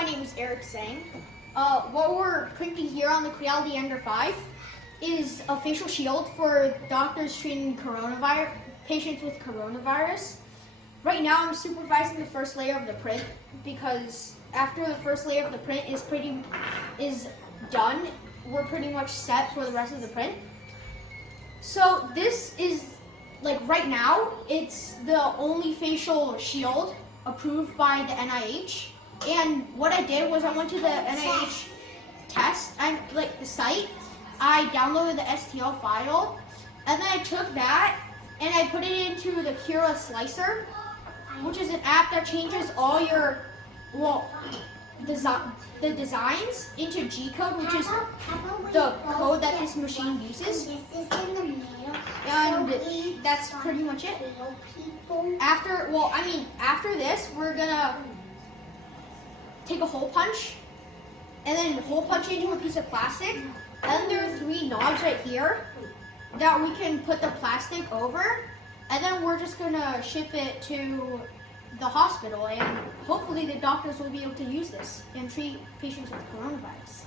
my name is Eric Zhang. What we're printing here on the Creality Ender 5 is a facial shield for doctors treating patients with coronavirus. Right now I'm supervising the first layer of the print because after the first layer of the print is done, we're pretty much set for the rest of the print. So this is, like right now, it's the only facial shield approved by the NIH. And what I did was I went to the NIH the site, I downloaded the STL file, and then I took that and I put it into the Cura Slicer, which is an app that changes all your, the designs into G-code, which is the code that this machine uses. And that's pretty much it. After this, we're gonna take a hole punch and then hole punch it into a piece of plastic. And there are 3 knobs right here that we can put the plastic over, and then we're just gonna ship it to the hospital, and hopefully the doctors will be able to use this and treat patients with coronavirus.